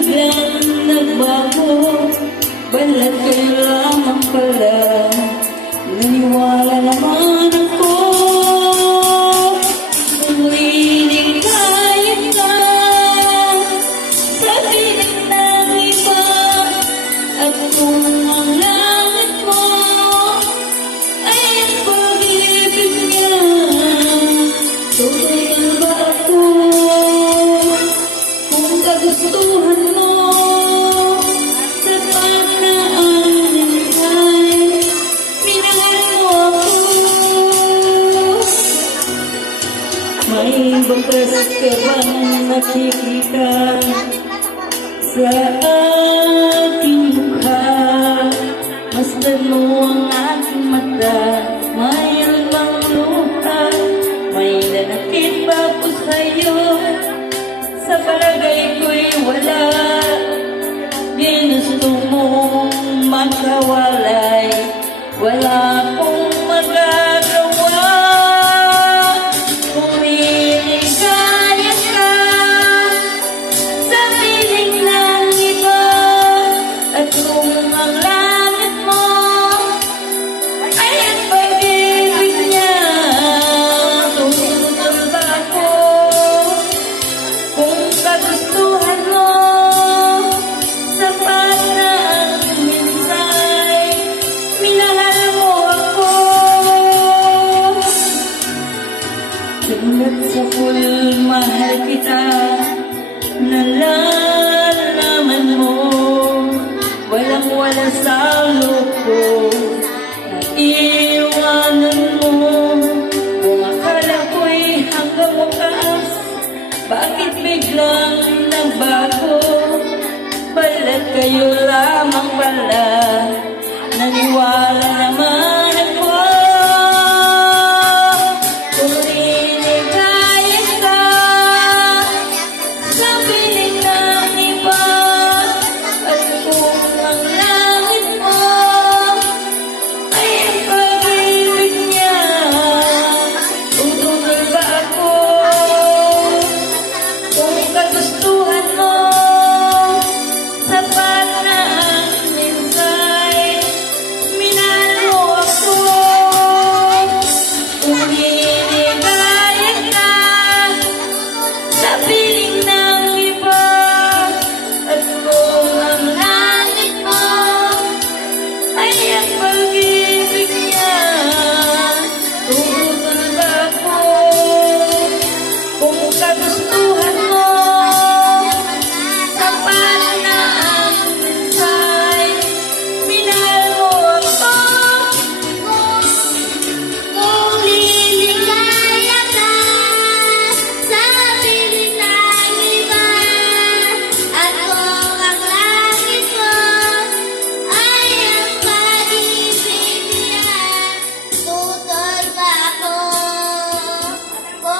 biglang nagbago, balat kayo lamang pala. Naniwala naman ako, umuiling kahit na sa piling ng iba. At kung ang langit mo ay ang pag-ibig niya, tunay na ba ako? Kung kagustuhan mo, sapat na ang nilay, minahal mo ako. May bakas ka bang nakikita sa aking mukha? Masdan mo ang aking mata, mayroon bang luha? May nanakit ba po sa'yo? Sa palagay ko'y wala. Ginusto mong magkawalay, wala akong magagawa. Umiligayat ka sa piling ng iba. At kung ang langit mo ay ang pag-ibig niya, tutulog ba ako? Kung kagustuhan mo, sapat na ang minsay, minahal mo ako. Hanggat sa pool, mahal kita, nalalaman mo, walang-wala sa loko, naiiwanan mo. Kung akala ko'y hanggang wakas, bakit biglang nagbago? Balat kayo lamang pala.